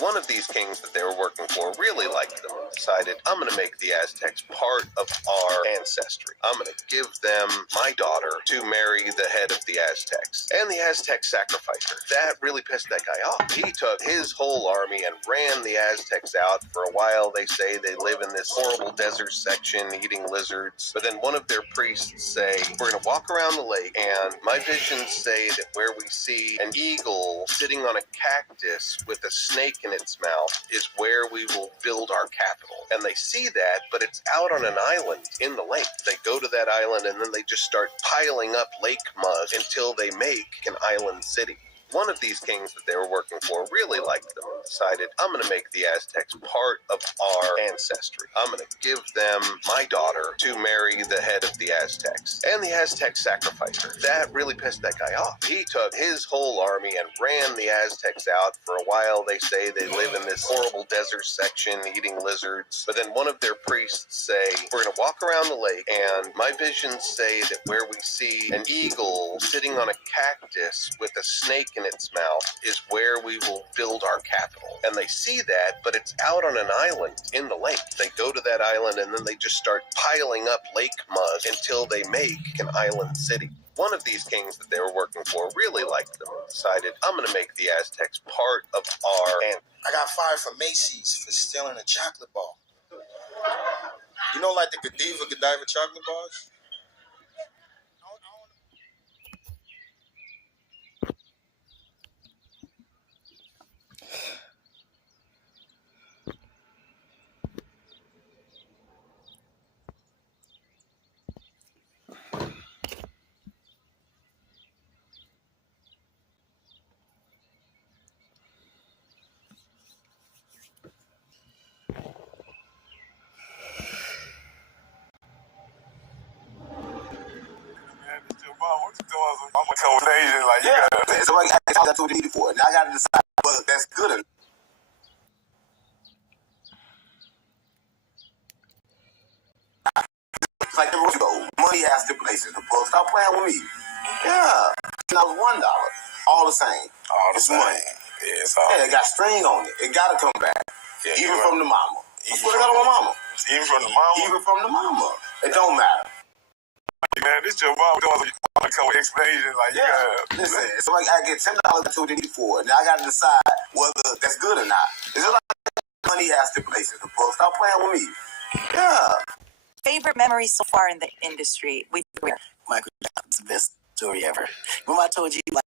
One of these kings that they were working for really liked them and decided, I'm going to make the Aztecs part of our ancestry. I'm going to give them my daughter to marry the head of the Aztecs. And the Aztecs sacrificed her. That really pissed that guy off. He took his whole army and ran the Aztecs out. For a while, they say they live in this horrible desert section eating lizards. But then one of their priests say, we're going to walk around the lake, and my visions say that where we see an eagle sitting on a cactus with a snake in its mouth is where we will build our capital. And they see that, but it's out on an island in the lake. They go to that island and then they just start piling up lake mud until they make an island city. One of these kings that they were working for really liked them and decided, I'm going to make the Aztecs part of our ancestry. I'm going to give them my daughter to marry the head of the Aztecs. And the Aztecs sacrificed her. That really pissed that guy off. He took his whole army and ran the Aztecs out. For a while, they say they live in this horrible desert section eating lizards. But then one of their priests say, we're going to walk around the lake, and my visions say that where we see an eagle sitting on a cactus with a snake in its mouth is where we will build our capital. And they see that, but it's out on an island in the lake. They go to that island and then they just start piling up lake mud until they make an island city. One of these kings that they were working for really liked them and decided, I'm going to make the Aztecs part of our... I got fired from Macy's for stealing a chocolate bar. You know, like the Godiva chocolate bars? I'm a combination, like, you got so that's what they needed for. Now I gotta decide whether that's good or not. It's like the rule go. Money has stipulations. The book stop playing with me. Yeah. That was $1. All the same. all the It's same. money. Yeah, it's all. Yeah, it got string on it. It gotta come back. Yeah, Even from the mama. Even What got on my mama? Even from the mama? Even from the mama. It don't matter. Man, this your mama doing a couple explanation, like, you got... Listen, so like I get $10 to what they need for. Now I gotta decide whether that's good or not. It's just like money has stipulations. The book stop playing with me. Yeah. Favorite memory so far in the industry with Michael Jackson's the best story ever. Remember I told you, like,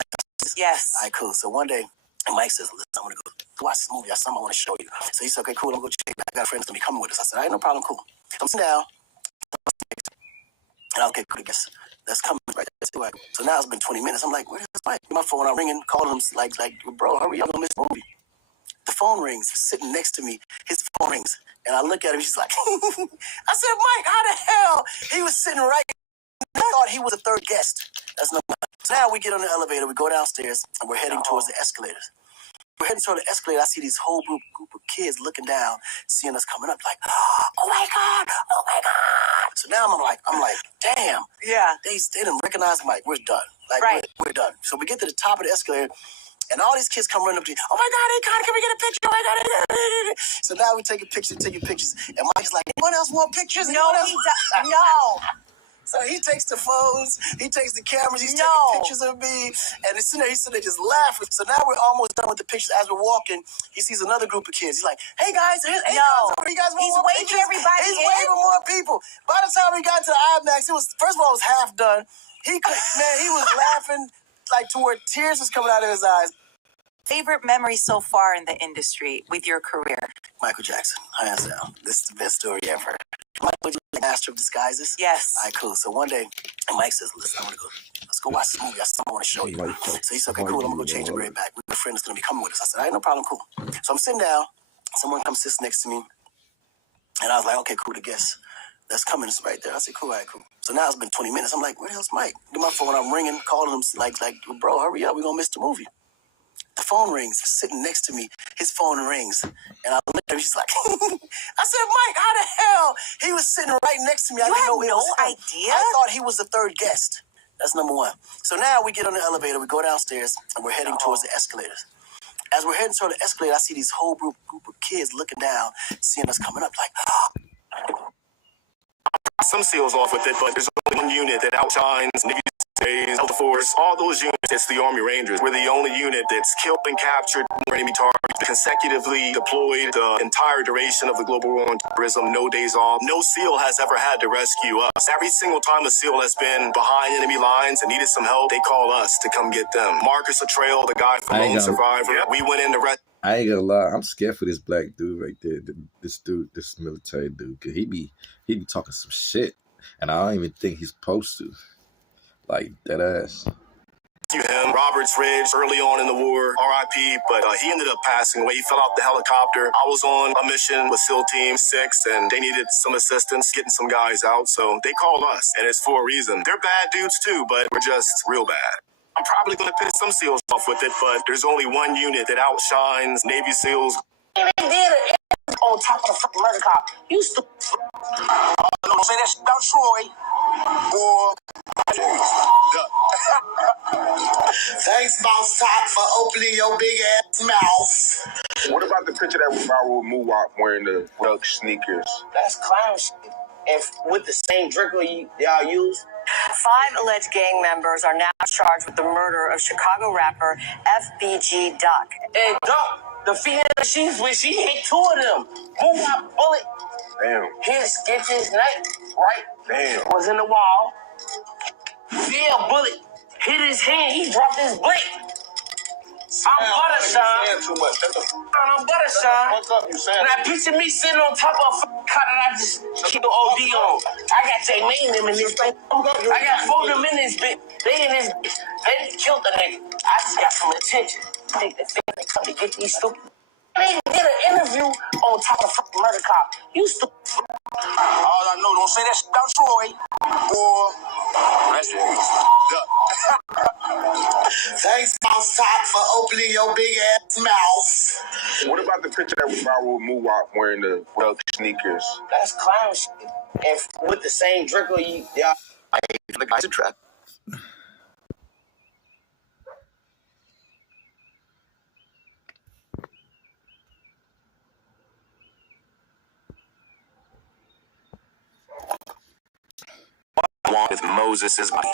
yes. all right, cool. So one day, Mike says, listen, I'm going to go watch this movie. I have something I want to show you. So he said, okay, cool, I'm going to go check it out. I got friends going to be coming with us. I said, all right, no problem, cool. So I'm sitting down. And okay, cool, I guess that's coming right there. So now it's been 20 minutes. I'm like, where's Mike? My phone, I'm ringing, calling him, like, bro, hurry up, I'm going to miss the movie. The phone rings, sitting next to me. His phone rings. And I look at him, he's like, I said, Mike, how the hell? He was sitting right. I thought he was a third guest. That's no. So now we get on the elevator, we go downstairs, and we're heading towards the escalators. We're heading toward the escalator. I see these whole group of kids looking down, seeing us coming up, like, oh my God, oh my God. So now I'm like, damn. Yeah. They didn't recognize Mike. We're done. Like, right. we're done. So we get to the top of the escalator, and all these kids come running up to me. Oh my God, hey, Connor, can we get a picture? Oh my God. So now we're taking pictures. And Mike's like, anyone else want pictures? No, he does. No. So he takes the phones, he takes the cameras, he's taking pictures of me, and he's sitting there just laughing. So now we're almost done with the pictures. As we're walking, he sees another group of kids. He's like, hey guys, you guys want he's more waving pictures? everybody He's in. waving more people. By the time we got to the IMAX, first of all, it was half done. He was laughing like to where tears was coming out of his eyes. Favorite memory so far in the industry with your career? Michael Jackson, hands down. This is the best story ever. Michael Jackson, Master of Disguises. Yes. All right, cool. So one day, Mike says, listen, let's go watch this movie. I have something I want to show you. So he said, okay, cool, I'm going to go change the grade back. My friend is going to be coming with us. I said, all right, no problem, cool. So I'm sitting down. Someone comes sits next to me. And I was like, okay, cool, the guest that's coming is right there. I said, cool, all right, cool. So now it's been 20 minutes. I'm like, where the hell's Mike? Get my phone, I'm ringing, calling him, like, bro, hurry up, we're going to miss the movie. The phone rings, sitting next to me. His phone rings. And I look at him, he's like, I said, Mike, how the hell? He was sitting right next to me. You I didn't had know it no was him. idea? I thought he was the third guest. That's number one. So now we get on the elevator, we go downstairs, and we're heading towards the escalators. As we're heading toward the escalator, I see these whole group of kids looking down, seeing us coming up like, some SEALs off with it, but there's only one unit that outshines Navy SEALs, Delta Force, all those units. It's the Army Rangers. We're the only unit that's killed and captured more enemy targets, consecutively deployed the entire duration of the global war on terrorism, no days off. No SEAL has ever had to rescue us. Every single time a SEAL has been behind enemy lines and needed some help, they call us to come get them. Marcus Luttrell, the guy from Lone Survivor, we went in to rescue. I ain't gonna lie, I'm scared for this black dude right there. This military dude, cause he be talking some shit, and I don't even think he's supposed to. Like that ass. Him, Roberts Ridge, early on in the war, RIP, but he ended up passing away. He fell off the helicopter. I was on a mission with SEAL Team 6, and they needed some assistance getting some guys out, so they called us, and it's for a reason. They're bad dudes too, but we're just real bad. I'm probably going to piss some SEALs off with it, but there's only one unit that outshines Navy SEAls. they did it on top of the fucking murder cop. You stupid. Don't say that shit about Troy. Or thanks, Boss Top, for opening your big ass mouth. What about the picture that was viral with Muwap wearing the duck sneakers? That's clown shit. And with the same Draco y'all use. 5 alleged gang members are now charged with the murder of Chicago rapper FBG Duck. And Duck, the female she's with, she hit 2 of them. Move my bullet. Damn. His sketches neck, right? Damn. Was in the wall. Yeah, bullet hit his hand. He dropped his blade. I'm butter, Sean. I'm butter, Sean. What's up, you saying? Now picture me sitting on top of a car that I just keep the OD on. I got J-Main them in this thing. I got 4 of them in this bitch. They in this bitch. They killed the nigga. I just got some attention. Think they come to get these stupid. They did an interview on top of the fucking murder cop. You stupid. All I know, don't say that shit about Troy. Or rest in peace. Thanks, Boss Top, for opening your big ass mouth. What about the picture that was viral with Muwap wearing the duck sneakers? That's clown shit. And with the same Draco y'all. The guy's a trap. With Moses' body.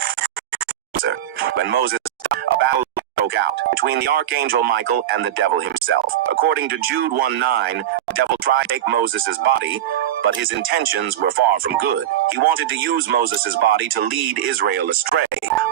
When Moses, a battle broke out between the archangel Michael and the devil himself. According to Jude 1:9, the devil tried to take Moses' body, but his intentions were far from good. He wanted to use Moses' body to lead Israel astray,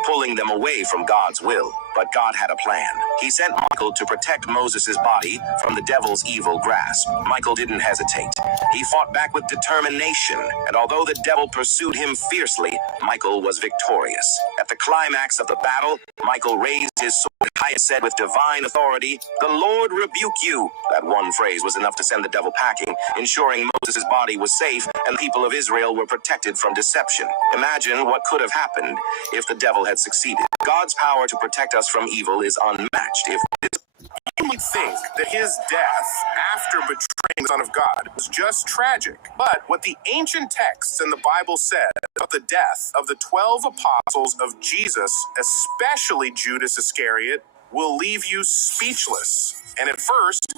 pulling them away from God's will. But God had a plan. He sent Michael to protect Moses' body from the devil's evil grasp. Michael didn't hesitate. He fought back with determination, and although the devil pursued him fiercely, Michael was victorious. At the climax of the battle, Michael raised his sword high and said with divine authority, "The Lord rebuke you." That one phrase was enough to send the devil packing, ensuring Moses' body was safe and the people of Israel were protected from deception. Imagine what could have happened if the devil had succeeded. God's power to protect us from evil is unmatched. You might think that his death after betraying the Son of God was just tragic. But what the ancient texts in the Bible said about the death of the 12 apostles of Jesus, especially Judas Iscariot, will leave you speechless. And at first,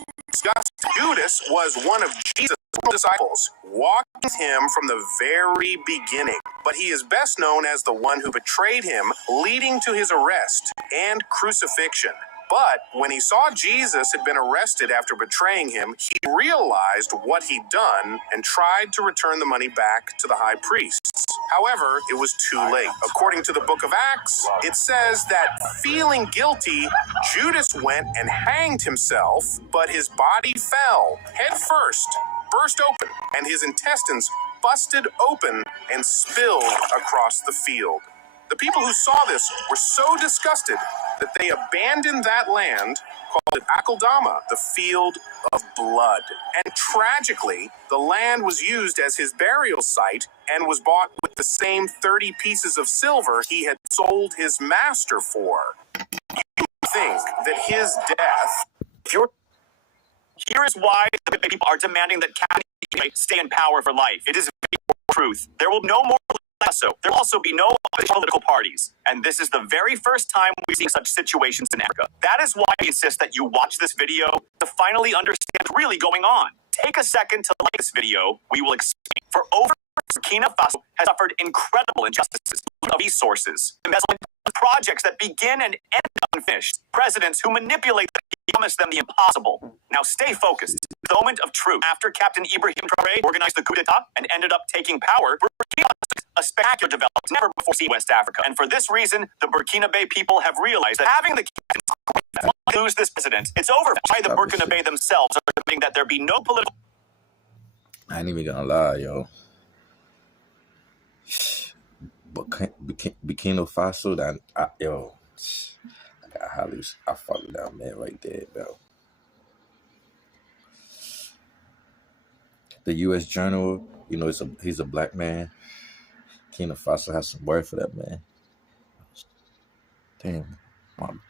Judas was one of Jesus' disciples, walking with him from the very beginning. But he is best known as the one who betrayed him, leading to his arrest and crucifixion. But when he saw Jesus had been arrested after betraying him, he realized what he'd done and tried to return the money back to the high priests. However, it was too late. According to the book of Acts, it says that feeling guilty, Judas went and hanged himself, but his body fell head first, burst open, and his intestines busted open and spilled across the field. The people who saw this were so disgusted that they abandoned that land, called it Akeldama, the field of blood. And tragically, the land was used as his burial site and was bought with the same 30 pieces of silver he had sold his master for. You think that his death... Here is why the people are demanding that Kathy stay in power for life. It is truth. There will no more. So there will also be no political parties. And this is the very first time we see such situations in Africa. That is why we insist that you watch this video to finally understand what's really going on. Take a second to like this video. We will explain. For over Burkina Faso has suffered incredible injustices of resources, embezzlement projects that begin and end up unfinished, presidents who manipulate them, promise them the impossible. Now stay focused. The moment of truth. After Captain Ibrahim Traoré organized the coup d'etat and ended up taking power, Burkina Faso, a spectacular development never before seen in West Africa. And for this reason, the Burkina Faso people have realized that having the captain lose this president, it's over. Why the Burkina Faso themselves are demanding that there be no political. I ain't even gonna lie, yo. Burkina Faso, I got highly, I fuck with that man right there, bro. The U.S. Journal, you know, he's a black man. Burkina Faso has some word for that man. Damn, mom.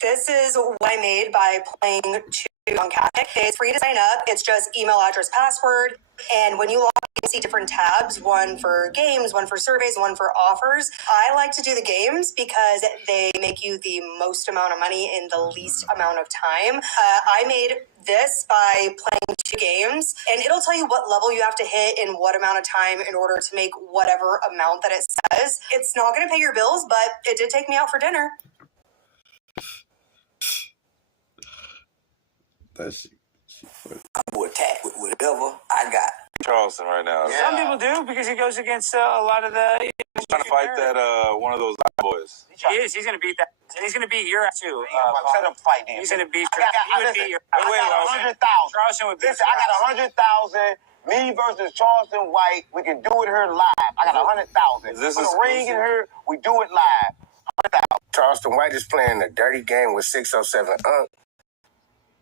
This is what I made by playing on Catholic. It's free to sign up. It's just email address, password. And when you log in, you see different tabs, one for games, one for surveys, one for offers. I like to do the games because they make you the most amount of money in the least amount of time. I made this by playing 2 games, and it'll tell you what level you have to hit in what amount of time in order to make whatever amount that it says. It's not going to pay your bills, but it did take me out for dinner. That's I'm going to attack with whatever I got. Charleston right now. Yeah. Some people do because he goes against a lot of the. He's trying to fight that one of those boys. He is. He's going to beat that. He's going to beat your ass too. Set up fight then. He's going to beat. I got 100,000. Charleston would beat. Listen, I got 100,000. Me versus Charleston White. We can do it here live. I got 100,000. Is this Put a ring in here. We do it live. 100,000. Charleston White is playing a dirty game with 607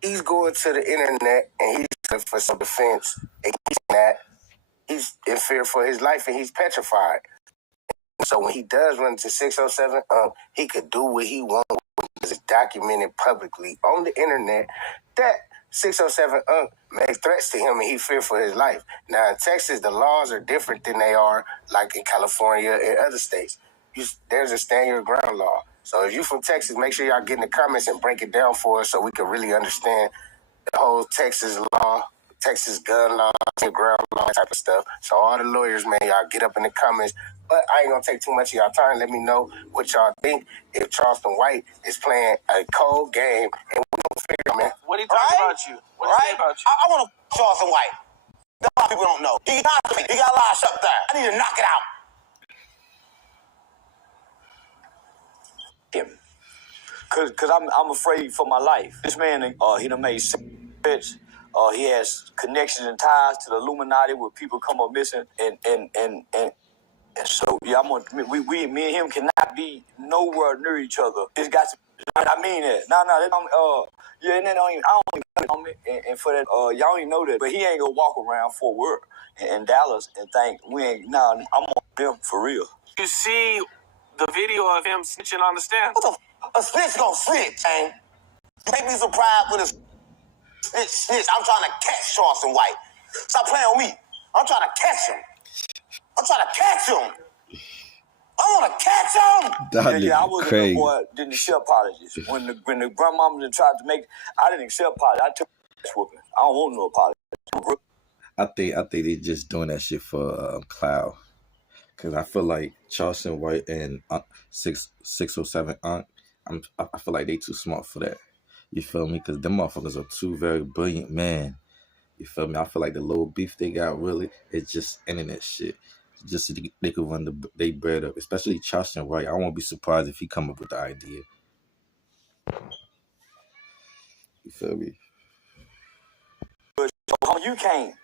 He's going to the internet and he's looking for some defense. And he's in fear for his life and he's petrified. So when he does run to 607 he could do what he wants. It's documented publicly on the internet that 607 made threats to him and he feared for his life. Now in Texas, the laws are different than they are like in California and other states. There's a stand your ground law. So if you from Texas, make sure y'all get in the comments and break it down for us so we can really understand the whole Texas law, Texas gun law, ground law, type of stuff. So all the lawyers, man, y'all get up in the comments. But I ain't going to take too much of y'all time. Let me know what y'all think if Charleston White is playing a cold game. And we don't figure, man. What do you think about you? What do you think about you? I want to Charleston White. A lot of people don't know. He got lost up there. I need to knock it out. Him. Cause I'm afraid for my life. This man, he done made bets. He has connections and ties to the Illuminati where people come up missing, and so yeah, me and him cannot be nowhere near each other. It's got to. I mean that. Yeah, and then I don't even know me, and for that, y'all don't even know that. But he ain't gonna walk around Fort Worth in Dallas and think we ain't. Nah, I'm on him for real. You see the video of him snitching on the stand? What a snitch gonna snitch, man. You make me surprised with a snitch. I'm trying to catch Charleston White. Stop playing with me. I'm trying to catch him. I want to catch him. I wasn't crazy. The boy didn't accept apologies. When the grandmama tried to make, I didn't accept apologies. I took whooping. I don't want no apologies. I think they just doing that shit for cloud. Cause I feel like Charleston White and 607 I feel like they too smart for that. You feel me? Cause them motherfuckers are two very brilliant men. You feel me? I feel like the little beef they got really is just internet shit. Just so they could run they bread up. Especially Charleston White. I won't be surprised if he come up with the idea. You feel me? You can't.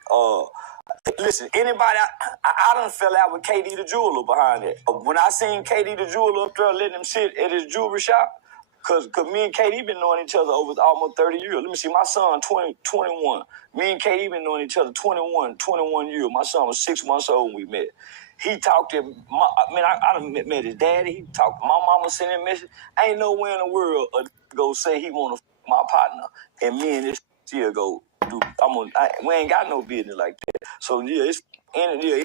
Listen, anybody, I done fell out with KD the jeweler behind it. When I seen KD the jeweler up there letting him sit at his jewelry shop, Cause me and KD been knowing each other over almost 30 years. Let me see, my son 21. Me and KD been knowing each other 21 years. My son was 6 months old when we met. He talked to I done met his daddy. He talked to my mama, sent him a message. Ain't nowhere in the world a go say he want to my partner, and me and this still go do. We ain't got no business like that. So yeah, it's in the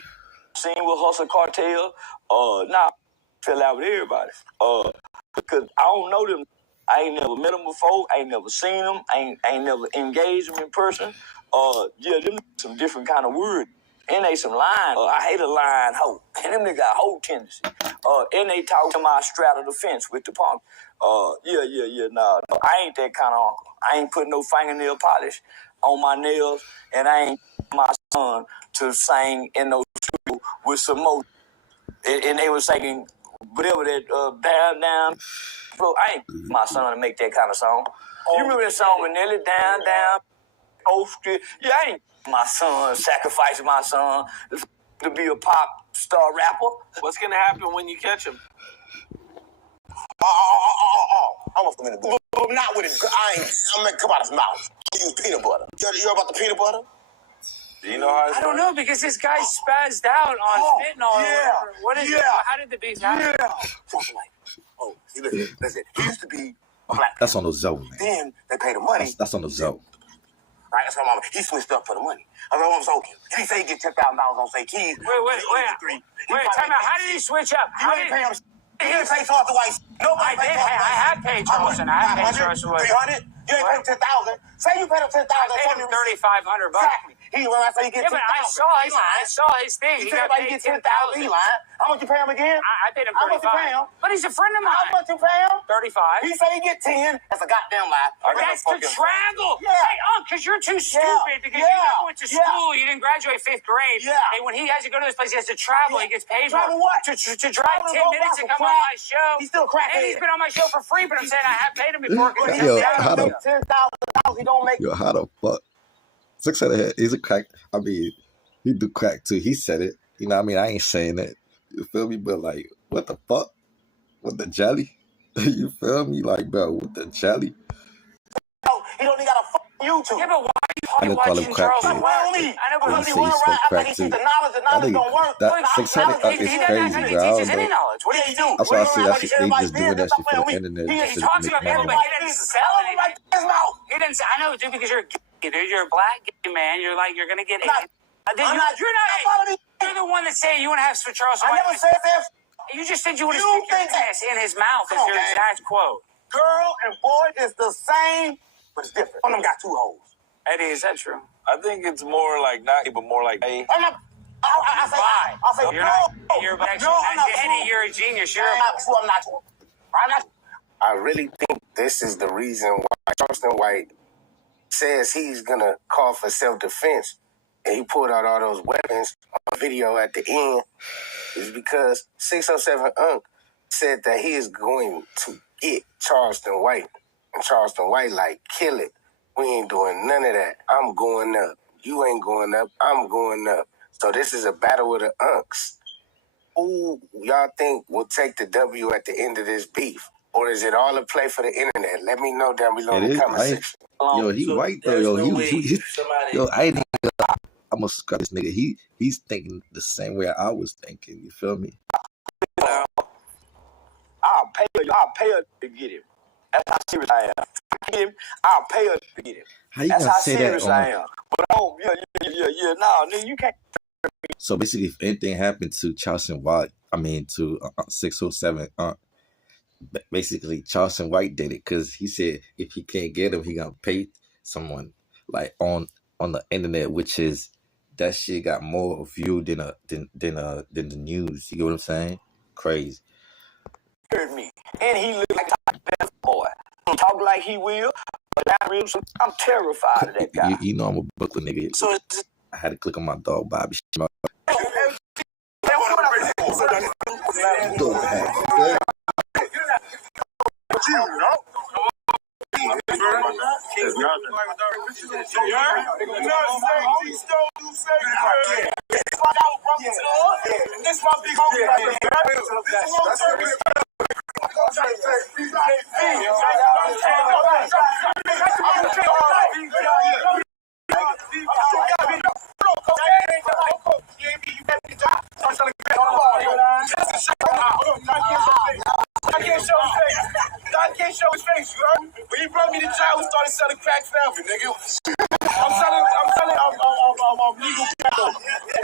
seen with Hustle Cartel. Fell out with everybody. Because I don't know them. I ain't never met them before. I ain't never seen them. I ain't never engaged them in person. Them some different kind of word. And they some lying. I hate a lying hoe. And them niggas got hoe tendency. And they talk to my straddle the fence with the punk. Nah. I ain't that kind of uncle. I ain't putting no fingernail polish on my nails. And I ain't my son to sing in those studio with some more. And they was singing whatever that down. Bro, I ain't my son to make that kind of song. You remember that song with Nelly down, Oak Street? Yeah, I ain't my son, sacrificing my son to be a pop star rapper. What's gonna happen when you catch him? I'm a minute. Not with it. I'm gonna come out his mouth. I use peanut butter. You heard about the peanut butter? Do you know how? I don't know because this guy spazzed out on fentanyl. Yeah. What is it? How did the beef happen? Something like, see, listen. He used to be a black. That's on the zone, man. Then they pay the money. That's on the zone. Right, that's my mama. He switched up for the money. I was like, I'm so he say he get $10,000 on say keys. Wait, time out. How did he switch up? You ain't pay him. He didn't pay Charleston White. Nobody paid Charleston White. I have paid Charleston. I have paid Charleston White. 300? You ain't paid him 10,000. Say you paid him 10,000. I paid him $3,500. Exactly. When I say you get 10,000. I saw his thing. He got paid 10,000. He lied. How much you pay him again? I paid him 35. How much you pay him? But he's a friend of mine. How much you pay him? 35. He say he get 10. That's a goddamn lie. That's to travel. Yeah. Hey, because you're too stupid because you never went to school. You didn't graduate 5th grade. Yeah. And when he has to go to this place, he has to travel. He gets paid Travel for what? To drive 10 minutes to come on my show. He's still crackhead. And he's been on my show for free, but I'm saying I have paid him before. Yo, how the $10,000 he don't make. Yo, how the fuck? 600 he's a crack. I mean, he do crack too. He said it. You know what I mean? I ain't saying it. You feel me? But like, what the fuck? With the jelly? You feel me? Like, bro, with the jelly? He don't even got a fucking YouTube. Yeah, but why are you watching Charles White? I know, but he run around after he sees the knowledge don't work. That 600 up is crazy, bro. He teaches any knowledge. What do you do? That's why I say they just doing that shit for the internet. He talks about people, but he didn't sell anything. He didn't say, I know, dude, because you're gay. You're a black gay man. You're gonna get AIDS. You're not. You're the one that's saying you want to have Charles White. I never said that. You just said you want to stick your penis in his mouth. Is your exact quote. Girl and boy is the same, but it's different. One of them got 2 holes. Eddie, is that true? I think it's more like not, but more like a. I say you're not. You're Eddie, you're a genius. You're I'm not. I really think this is the reason why Charleston White says he's gonna call for self-defense, and he pulled out all those weapons on video at the end, is because 607 Unc said that he is going to get Charleston White, and Charleston White like, kill it. We ain't doing none of that. I'm going up. You ain't going up. I'm going up. So this is a battle with the Uncs. Who y'all think will take the W at the end of this beef? Or is it all a play for the internet? Let me know down below in the comment section. Yo, he white though. Yo, I ain't even. I'm gonna scrap this nigga. He's thinking the same way I was thinking. You feel me? I'll pay her to get him. That's how serious I am. Get him, I'll pay her to get him. How you That's gonna how say serious that? I am. But no, nigga, you can't. So basically, if anything happened to Charleston White, to 607, basically Charleston White did it because he said if he can't get him, he gonna pay someone like on the internet, which is that shit got more view than the news. You get what I'm saying? Crazy. Heard me, and he looked like a boy. Talk like he will, but I'm terrified of that guy. You know I'm a Brooklyn nigga. So I had to click on my dog Bobby. I can't show his face, you heard? When he brought me to jail, we started selling crack forever, nigga. I'm selling legal crack.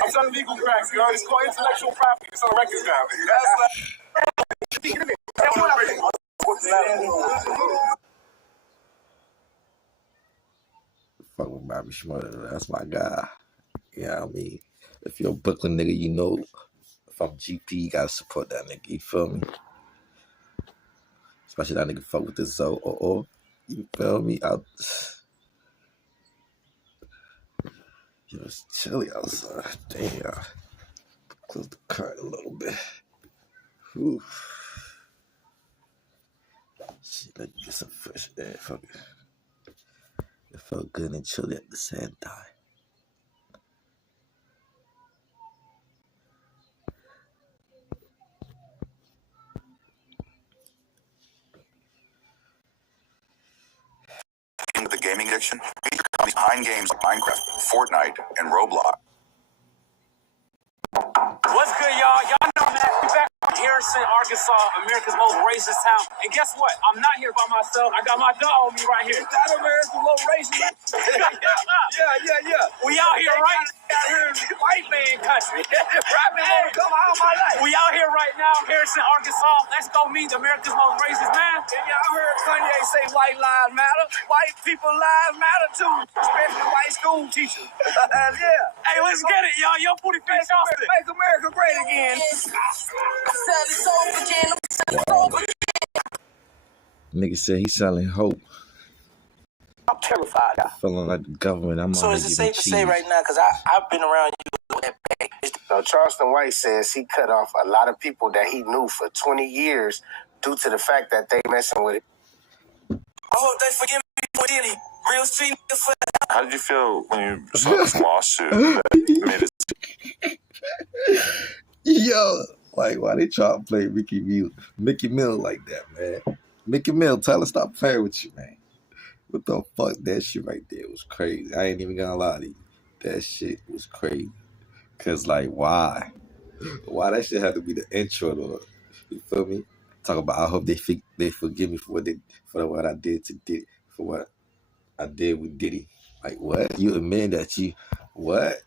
I'm selling legal cracks, you heard? It's called intellectual property. It's on records now. Fuck with Bobby Shmurda, that's my guy. Yeah, I mean, if you're a Brooklyn nigga, you know, if I'm GP, you gotta support that nigga, you feel me? Especially that nigga fuck with the Zoe or you feel me? It's chilly outside. Damn. Close the curtain a little bit. Whew. Shit, let me get some fresh air. Fuck it. It felt good and chilly at the same time. Into the gaming addiction, major companies behind games like Minecraft, Fortnite, and Roblox. What's good, y'all? Y'all know that we back from Harrison, Arkansas, America's most racist town. And guess what? I'm not here by myself. I got my dog with me right here. Is that America's most racist? Yeah. We out here right here in white man country. I've been gonna come out of my life. We out here right now, Harrison, Arkansas. Let's go meet America's most racist man. And y'all heard Kanye say white lives matter. White people lives matter too, especially white school teachers. Yeah. Hey, let's get it, y'all. Yo, Pooty Fish Austin. Make America great again. Nigga said he's selling hope. I'm terrified. Feeling like the government. So is it safe to say right now, because I've been around you with that bag. So Charleston White says he cut off a lot of people that he knew for 20 years due to the fact that they messing with it. I hope they forgive me for Diddy. Real street for. How did you feel when you saw this lawsuit that made it? Yo, like, why they try to play Mickey Mill like that, man? Mickey Mill, tell her stop playing with you, man. What the fuck? That shit right there was crazy. I ain't even gonna lie to you. That shit was crazy. Cause like, why? Why that shit had to be the intro to it? You feel me? Talk about I hope they forgive me for what I did to Diddy, for what I did with Diddy. Like what? You admit that you what?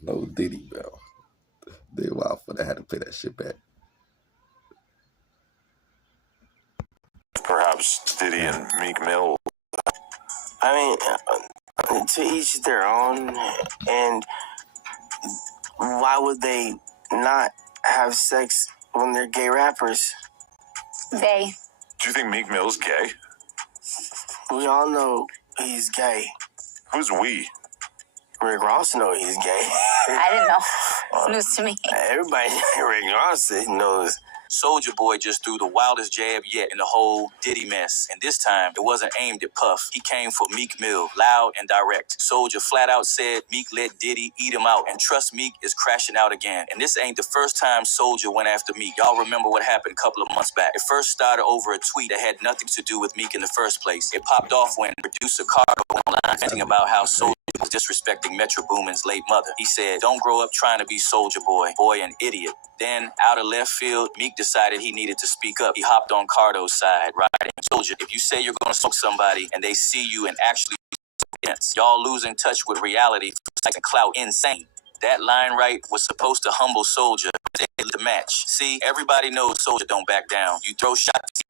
No Diddy, bro. They wild for that. Had to pay that shit back. Perhaps Diddy and Meek Mill. I mean, to each their own. And why would they not have sex when they're gay rappers? Do you think Meek Mill's gay? We all know he's gay. Who's we? Rick Ross knows he's gay. I didn't know. It's news to me. Everybody, Rick Ross knows. Soulja Boy just threw the wildest jab yet in the whole Diddy mess. And this time, it wasn't aimed at Puff. He came for Meek Mill, loud and direct. Soulja flat out said Meek let Diddy eat him out. And trust Meek is crashing out again. And this ain't the first time Soulja went after Meek. Y'all remember what happened a couple of months back. It first started over a tweet that had nothing to do with Meek in the first place. It popped off when producer Carter went online venting about how Soulja was disrespecting Metro Boomin's late mother. He said, "Don't grow up trying to be Soulja Boy. Boy, an idiot." Then, out of left field, Meek decided he needed to speak up. He hopped on Cardo's side, writing, "Soulja, if you say you're going to smoke somebody and they see you and actually against, y'all losing touch with reality for and clout insane." That line right was supposed to humble Soulja. The match. See, everybody knows Soulja don't back down. You throw shots,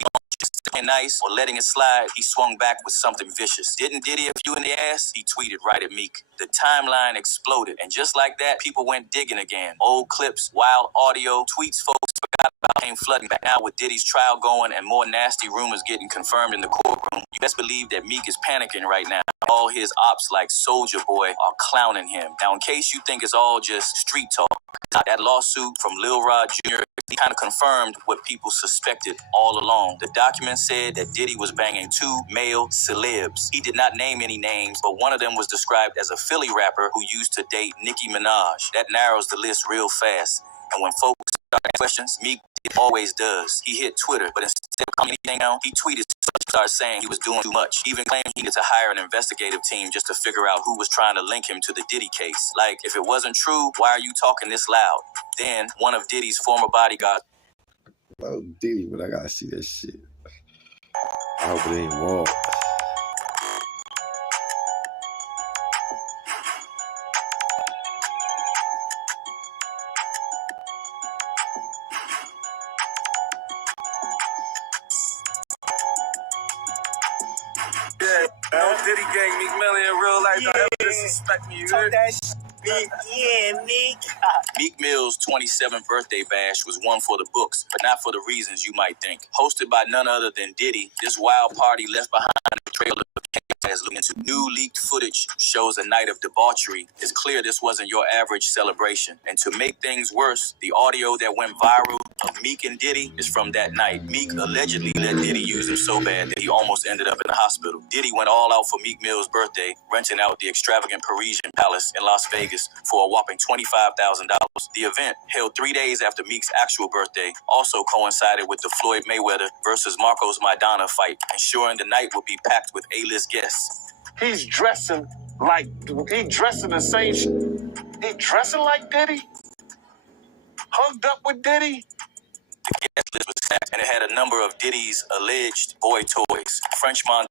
staying nice or letting it slide, he swung back with something vicious. Didn't Diddy a few in the ass? He tweeted right at Meek. The timeline exploded, and just like that, people went digging again. Old clips, wild audio, tweets folks forgot about came flooding back. Now with Diddy's trial going and more nasty rumors getting confirmed in the courtroom, you best believe that Meek is panicking right now. All his ops like Soulja Boy are clowning him. Now, in case you think it's all just street talk, that lawsuit from Lil Rod Jr. kind of confirmed what people suspected all along. The document said that Diddy was banging 2 male celebs. He did not name any names, but one of them was described as a Philly rapper who used to date Nicki Minaj. That narrows the list real fast. And when folks start questions, Meek He always does. He hit Twitter, but instead of calling anything down, he tweeted, started saying he was doing too much. He even claimed he needed to hire an investigative team just to figure out who was trying to link him to the Diddy case. Like, if it wasn't true, why are you talking this loud? Then, one of Diddy's former bodyguards. Oh, Diddy, but I gotta see that shit. I hope it ain't wrong. No Diddy gang, Meek Mill in real life. Don't ever disrespect me. You heard that shit? Meek. Meek Mill's 27th birthday bash was one for the books, but not for the reasons you might think. Hosted by none other than Diddy, this wild party left behind a trail of chaos looking into new leaked footage shows a night of debauchery. It's clear this wasn't your average celebration. And to make things worse, the audio that went viral of Meek and Diddy is from that night. Meek allegedly let Diddy use him so bad that he almost ended up in the hospital. Diddy went all out for Meek Mill's birthday, renting out the extravagant Parisian Palace in Las Vegas for a whopping $25,000. The event, held 3 days after Meek's actual birthday, also coincided with the Floyd Mayweather versus Marcos Maidana fight, ensuring the night would be packed with A-list guests. He's dressing like he dressing the same. He dressing like Diddy. Hugged up with Diddy. The guest list was stacked, and it had a number of Diddy's alleged boy toys, French Montana,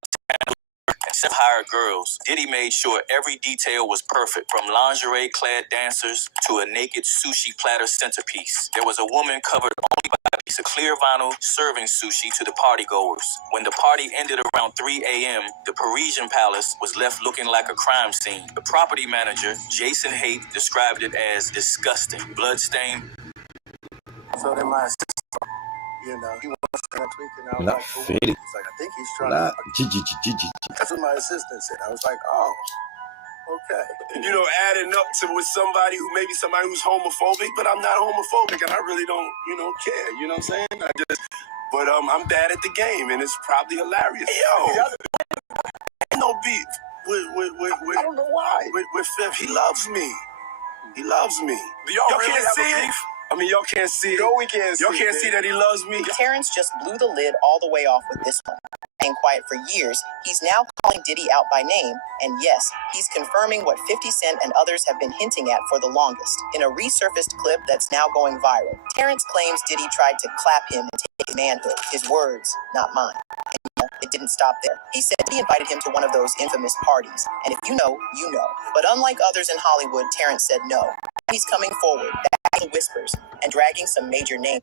and 7 hired girls. Diddy made sure every detail was perfect, from lingerie-clad dancers to a naked sushi platter centerpiece. There was a woman covered only by a piece of clear vinyl serving sushi to the partygoers. When the party ended around 3 a.m., the Parisian Palace was left looking like a crime scene. The property manager, Jason Haight, described it as disgusting, bloodstained. So then my assistant, he was kind of tweaking. I was Not like, fitty. he's like, I think he's trying Not to. That's what my assistant said. I was like, oh, okay. And adding up to with somebody who's homophobic, but I'm not homophobic, and I really don't, care. You know what I'm saying? But I'm bad at the game, and it's probably hilarious. Yo, no beef with I don't know why. With Fifth, he loves me. He loves me. Y'all really can't see it. I mean, y'all can't see it. No, we can't see it. Y'all can't see that he loves me. Terrence just blew the lid all the way off with this one. Staying quiet for years, he's now calling Diddy out by name, and yes, he's confirming what 50 Cent and others have been hinting at for the longest. In a resurfaced clip that's now going viral, Terrence claims Diddy tried to clap him and take manhood. His words, not mine. And it didn't stop there. He said he invited him to one of those infamous parties, and if you know, you know. But unlike others in Hollywood, Terrence said no. He's coming forward, back to whispers, and dragging some major names.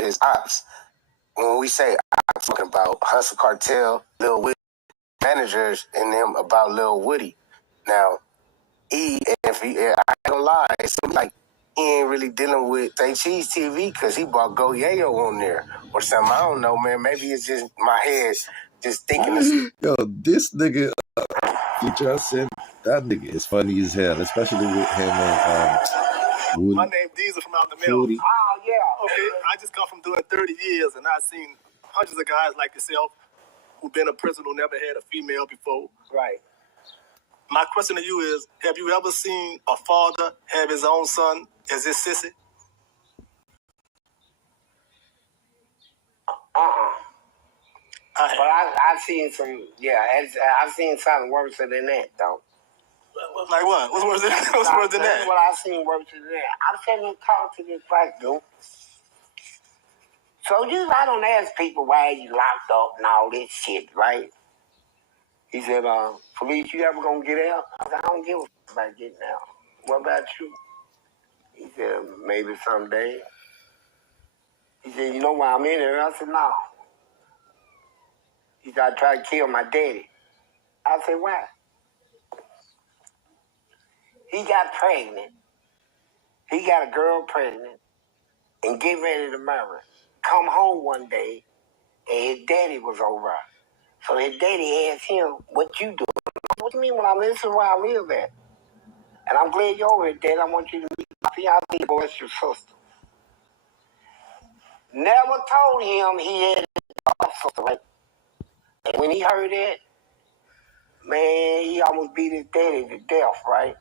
His ops. When we say ops, talking about Hustle Cartel, Lil Woody, managers, and them about Lil Woody. Now, I ain't gonna lie, it seems like he ain't really dealing with Say Cheese TV because he brought Go Yayo on there or something. I don't know, man. Maybe it's just my head just thinking this. Yo, this nigga, Future, I said that nigga is funny as hell, especially with him and Woody. My name Diesel from out the mill. Woody. Oh, yeah. Okay, I just come from doing 30 years, and I've seen hundreds of guys like yourself who've been in prison who never had a female before. Right. My question to you is, have you ever seen a father have his own son as his sissy? But I've seen some, I've seen something worse than that, though. Like what? What's worse than that? What's worse than that? What I've seen worse than that. I'm sitting there talking to this black dude. So I don't ask people why you locked up and all this shit, right? He said, police, you ever gonna get out? I said, I don't give a f*** about getting out. What about you? He said, maybe someday. He said, you know why I'm in there? I said, no. He said, I tried to kill my daddy. I said, why? He got pregnant. He got a girl pregnant and get ready to marry. Come home one day and his daddy was over. So his daddy asked him, what you doing? What do you mean when I'm listening where I live at? And I'm glad you're over here, Dad. I want you to meet my fiancée, boy, it's your sister. Never told him he had a sister. And when he heard that, Man, he almost beat his daddy to death, right?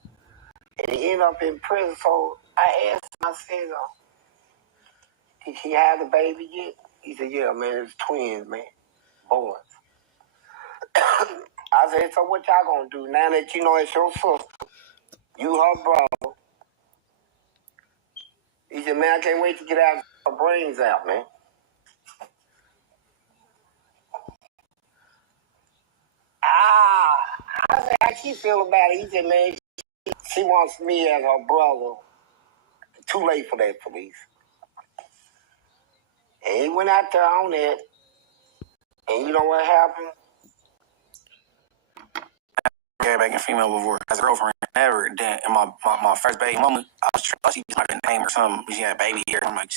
And he ended up in prison. So I asked him, I said, did he have the baby yet? He said, yeah, man, it's twins, man. Boys. I said, so what y'all gonna do now that you know it's your sister? You her brother. He said, man, I can't wait to get out her brains out, man. I said, how she feel about it? He said, man, she wants me as her brother. Too late for that, police. And he went out there on that. And you know what happened? Gay back in female before as a girlfriend. Never. Then in my first baby mama, I was tripping. She just like a name or something. She had baby hair. I'm like,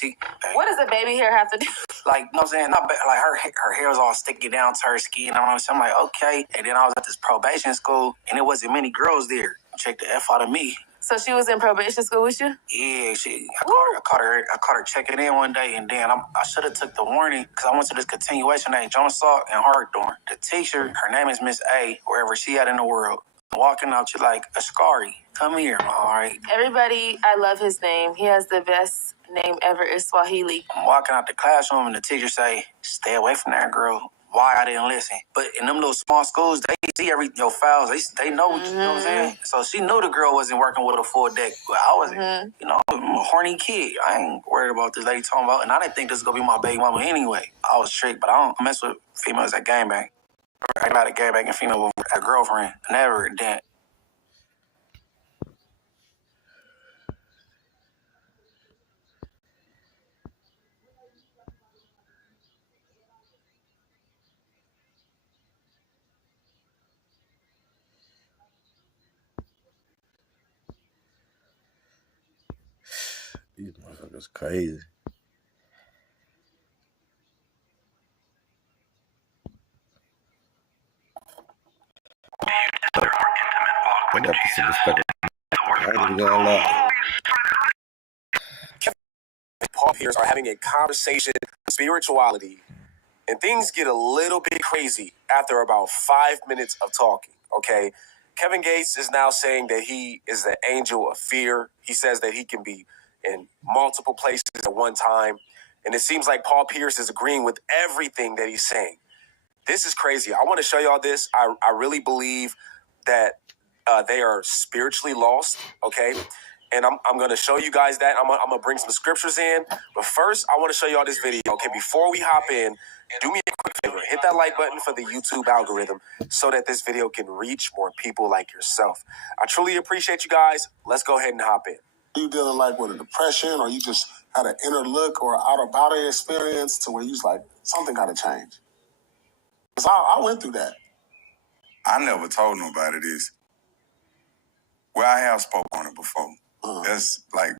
What does the baby hair have to do? like, you know what I'm saying? Not like her hair was all sticking down to her skin. I'm like, okay. And then I was at this probation school, and there wasn't many girls there. Check the F out of me. So she was in probation school with you? Yeah, I caught her checking in one day, and then I should have took the warning because I went to this continuation at Jones Salk and Hawthorne. The teacher, her name is Miss A, wherever she at in the world. Walking out, you're like, Ascari, come here, all right? Everybody, I love his name. He has the best name ever. It's Swahili. I'm walking out the classroom, and the teacher say, stay away from that girl. Why I didn't listen? But in them little small schools, they see your files. They know what you know what I'm saying. So she knew the girl wasn't working with a full deck, but I wasn't. I'm a horny kid. I ain't worried about this lady talking about, and I didn't think this was gonna be my baby mama anyway. I was strict, but I don't mess with females that gangbang. I got a gangbanging female with a girlfriend. Never did. These motherfuckers crazy. I got to some respect. I ain't gonna lie. Paul Pierce are having a conversation on spirituality, and things get a little bit crazy after about 5 minutes of talking, okay? Kevin Gates is now saying that he is the angel of fear. He says that he can be in multiple places at one time, and it seems like Paul Pierce is agreeing with everything that he's saying. This is crazy. I want to show y'all this. I really believe that they are spiritually lost, okay? And I'm going to show you guys that. I'm going to bring some scriptures in. But first, I want to show y'all this video, okay? Before we hop in, do me a quick favor. Hit that like button for the YouTube algorithm so that this video can reach more people like yourself. I truly appreciate you guys. Let's go ahead and hop in. Are you dealing like with a depression, or you just had an inner look or out-of-body experience to where you was like, something got to change? Because I went through that. I never told nobody this. Well, I have spoke on it before. That's like,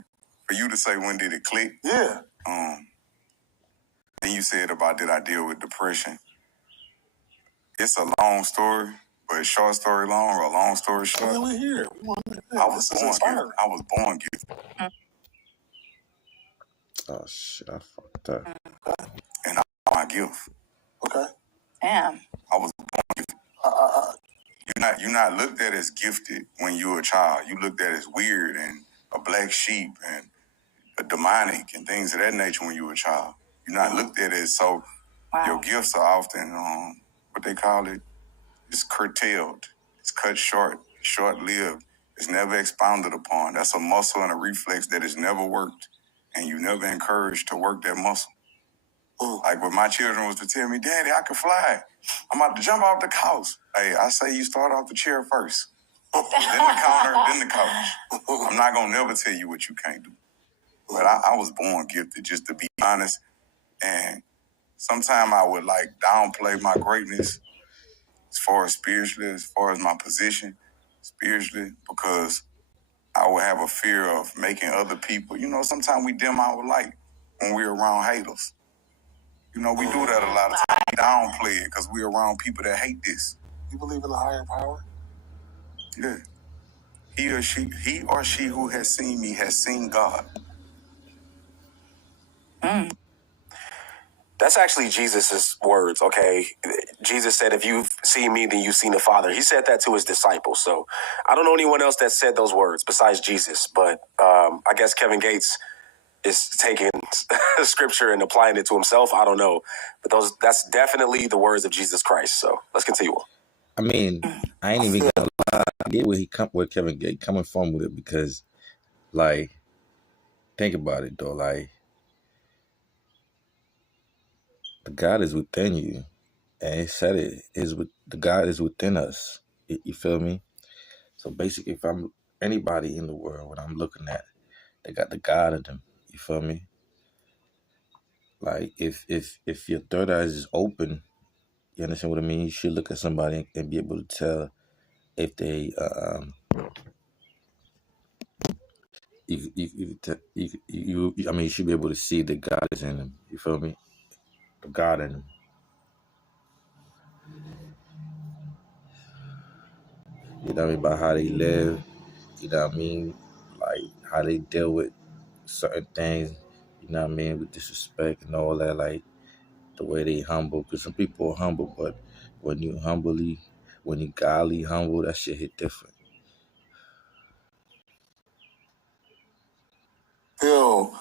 for you to say, when did it click? Yeah. Then you said about did I deal with depression. It's a long story, but short story long or long story short. We're here. I was born gifted. Oh shit, I fucked up. And I my gift. Okay. Damn. I was born gifted. You're not looked at as gifted when you're a child. You looked at as weird and a black sheep and a demonic and things of that nature when you were a child. You're not looked at as so. Wow. Your gifts are often what they call it. It's curtailed. It's cut short. Short-lived. It's never expounded upon. That's a muscle and a reflex that is never worked, and you never encouraged to work that muscle. Like when my children was to tell me, Daddy, I can fly. I'm about to jump off the couch. Hey, I say you start off the chair first. Then the counter, then the couch. I'm not going to never tell you what you can't do. But I was born gifted, just to be honest. And sometimes I would like downplay my greatness as far as spiritually, as far as my position spiritually, because I would have a fear of making other people, sometimes we dim our light when we're around haters. We do that a lot of times. We downplay it because we're around people that hate this. You believe in a higher power? Yeah. He or she who has seen me has seen God. That's actually Jesus's words, okay? Jesus said, if you've seen me, then you've seen the Father. He said that to his disciples. So I don't know anyone else that said those words besides Jesus. But I guess Kevin Gates is taking scripture and applying it to himself. I don't know. But that's definitely the words of Jesus Christ. So let's continue on. I mean, I ain't even gonna lie. I get where Kevin Gates coming from with it because, like, think about it though. Like, the God is within you, and it said it is with the God is within us. You feel me? So basically, if I'm anybody in the world, what I'm looking at, they got the God in them. You feel me? Like, if your third eye is open, you understand what I mean? You should look at somebody and be able to tell if they I mean, you should be able to see that God is in them. You feel me? The God in them. You know what I mean? By how they live. You know what I mean? Like, how they deal with certain things. You know what I mean? With disrespect and all that. Like, the way they humble. Because some people are humble, but when you godly humble, that shit hit different. Feel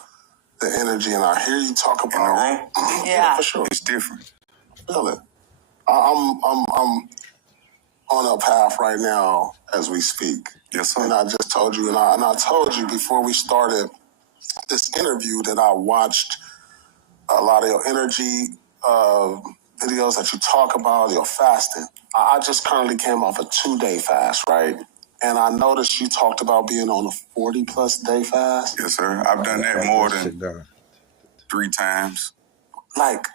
the energy, and I hear you talk about in the room. Yeah, for sure. It's different. Feel it. I'm on a path right now as we speak. Yes, sir. And I just told you, and I told you before we started this interview that I watched a lot of your energy videos that you talk about, your fasting. I just currently came off a 2-day fast, right? And I noticed you talked about being on a 40-plus day fast. Yes, sir. I've done that more than 3 times. Like,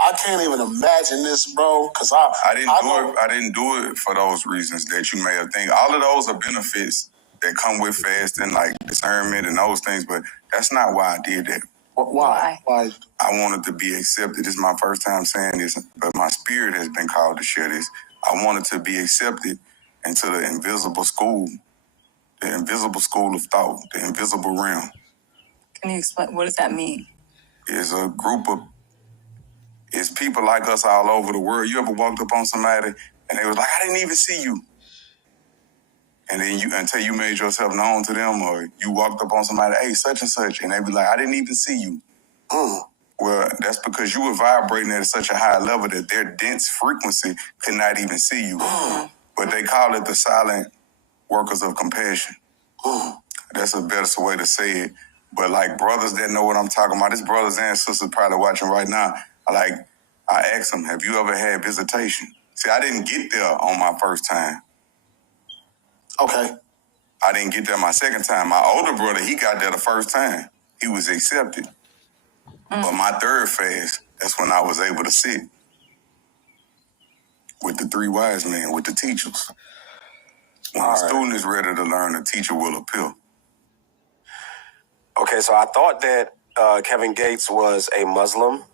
I can't even imagine this, bro, because I didn't do it for those reasons that you may have think. All of those are benefits that come with fasting, like discernment and those things, but that's not why I did that. Why? I wanted to be accepted. This is my first time saying this, but my spirit has been called to share this. I wanted to be accepted into the invisible school of thought, the invisible realm. Can you explain, what does that mean? It's a group of, it's people like us all over the world. You ever walked up on somebody and they was like, I didn't even see you. And then until you made yourself known to them, or you walked up on somebody, hey, such and such, and they be like, I didn't even see you. Well, that's because you were vibrating at such a high level that their dense frequency could not even see you. But they call it the silent workers of compassion. That's a better way to say it. But like brothers that know what I'm talking about, this brothers and sisters probably watching right now, I asked them, have you ever had visitation? See, I didn't get there on my first time. Okay. I didn't get there my second time. My older brother, he got there the first time. He was accepted. But my third fast, that's when I was able to sit with the 3 wise men, with the teachers. When a student is ready to learn, a teacher will appear. Okay, so I thought that Kevin Gates was a Muslim.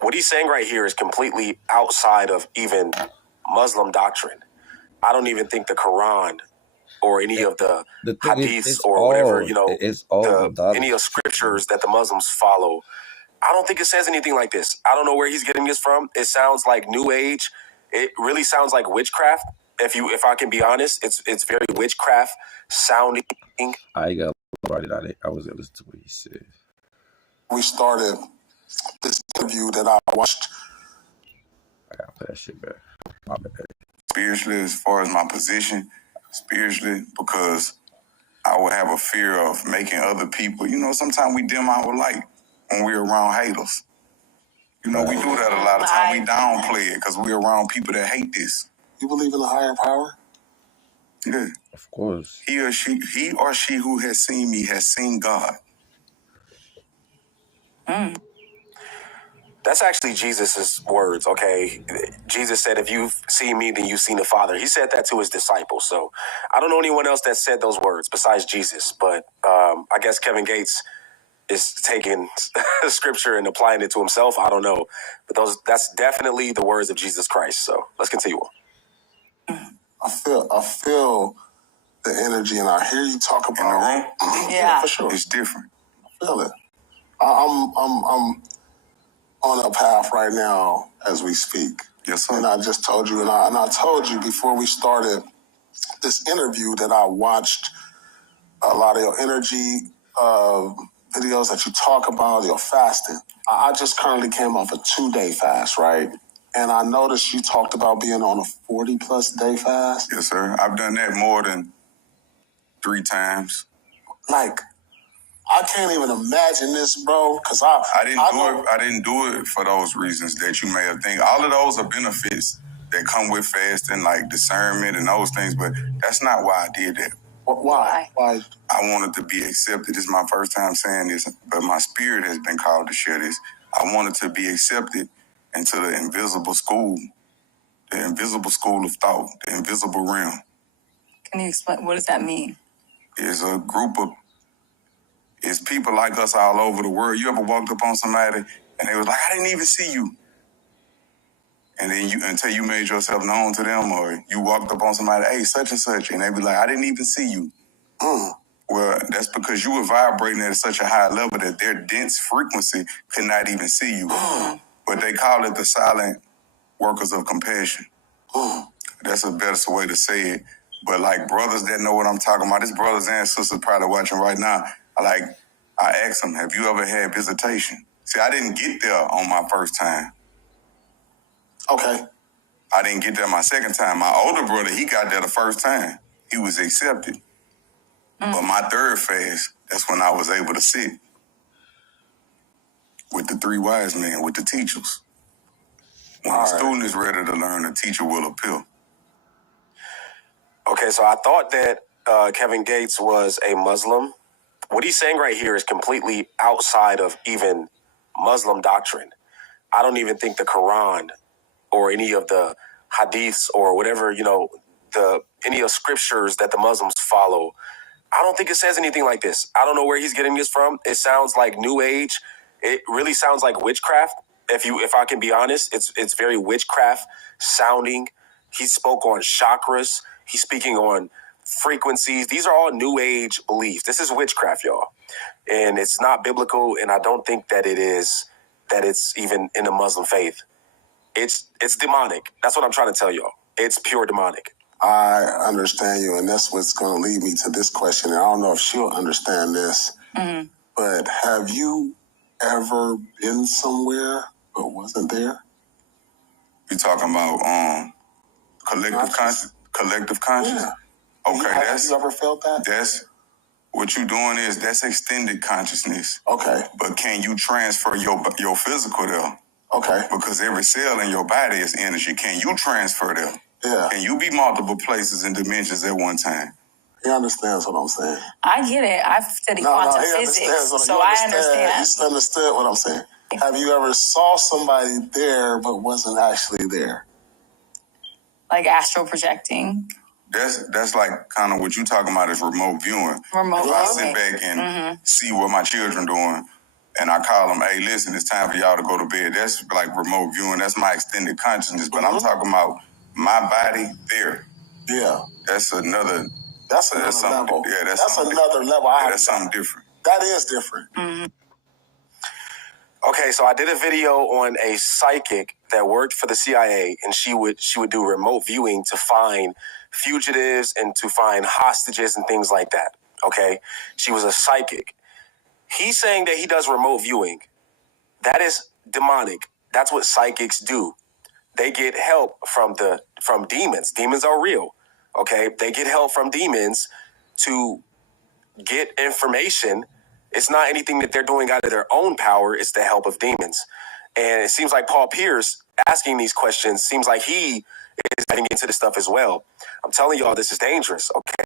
What he's saying right here is completely outside of even Muslim doctrine. I don't even think the Quran or any of the hadiths or whatever, any of scriptures that the Muslims follow, I don't think it says anything like this. I don't know where he's getting this from. It sounds like New Age. It really sounds like witchcraft. If I can be honest, it's very witchcraft sounding. I got right out it. I was gonna listen to what he said. We started this interview that I watched. I gotta put that shit back. My bad. Spiritually, as far as my position, spiritually, because I would have a fear of making other people, sometimes we dim our light when we're around haters. We do that a lot of times. We downplay it because we're around people that hate this. You believe in a higher power? Yeah. Of course. He or she who has seen me has seen God. That's actually Jesus's words, okay? Jesus said, if you've seen me, then you've seen the Father. He said that to his disciples. So I don't know anyone else that said those words besides Jesus. But I guess Kevin Gates is taking scripture and applying it to himself. I don't know. But that's definitely the words of Jesus Christ. So let's continue on. I feel the energy, and I hear you talk about in the room. Yeah, for sure. It's different. I feel it. I'm on a path right now as we speak. Yes, sir. And I just told you, and I told you before we started this interview that I watched a lot of your energy videos that you talk about, your fasting. I just currently came off a 2-day fast, right? And I noticed you talked about being on a 40-plus day fast. Yes, sir. I've done that more than 3 times. Like, I can't even imagine this, bro, because I didn't do it for those reasons that you may have think. All of those are benefits that come with fasting, like discernment and those things, but that's not why I did that. Why? I wanted to be accepted. This is my first time saying this, but my spirit has been called to share this. I wanted to be accepted into the invisible school of thought, the invisible realm. Can you explain what does that mean? It's a group of it's people like us all over the world. You ever walked up on somebody and they was like, I didn't even see you. And then until you made yourself known to them, or you walked up on somebody, hey, such and such, and they be like, I didn't even see you. Well, that's because you were vibrating at such a high level that their dense frequency could not even see you. But they call it the silent workers of compassion. That's a better way to say it. But like brothers that know what I'm talking about, these brothers and sisters probably watching right now, I asked them, have you ever had visitation? See, I didn't get there on my first time. Okay. I didn't get there my second time. My older brother, he got there the first time. He was accepted. But my third fast, that's when I was able to sit with the 3 wise men, with the teachers. When a student is ready to learn, a teacher will appear. Okay, so I thought that Kevin Gates was a Muslim. What he's saying right here is completely outside of even Muslim doctrine. I don't even think the Quran or any of the hadiths or whatever, any of scriptures that the Muslims follow, I don't think it says anything like this. I don't know where he's getting this from. It sounds like New Age. It really sounds like witchcraft. If I can be honest, it's very witchcraft sounding. He spoke on chakras. He's speaking on frequencies. These are all New Age beliefs. This is witchcraft, y'all. And it's not biblical, and I don't think that it's even in the Muslim faith. It's demonic. That's what I'm trying to tell y'all. It's pure demonic. I understand you, and that's what's going to lead me to this question. And I don't know if she'll understand this, but have you ever been somewhere but wasn't there? You talking about collective consciousness? Yeah. Okay, have you ever felt that? That's what you're doing that's extended consciousness. Okay. But can you transfer your physical there? Okay. Because every cell in your body is energy. Can you transfer them? Yeah. Can you be multiple places and dimensions at one time? He understands what I'm saying. I get it. I've studied quantum physics, so I understand. He understood what I'm saying. Have you ever saw somebody there but wasn't actually there? Like astral projecting. That's like kind of what you're talking about is remote viewing. If I sit back and see what my children doing, and I call them, hey, listen, it's time for y'all to go to bed. That's like remote viewing. That's my extended consciousness. But I'm talking about my body there. Yeah. That's another level. Yeah, that's another level. That's something different. That is different. Okay, so I did a video on a psychic that worked for the CIA, and she would do remote viewing to find fugitives and to find hostages and things like that. Okay? She was a psychic. He's saying that he does remote viewing. That is demonic. That's what psychics do. They get help from demons. Demons are real. Okay? They get help from demons to get information. It's not anything that they're doing out of their own power. It's the help of demons. And it seems like Paul Pierce asking these questions seems like he is getting into this stuff as well. I'm telling y'all, this is dangerous. Okay?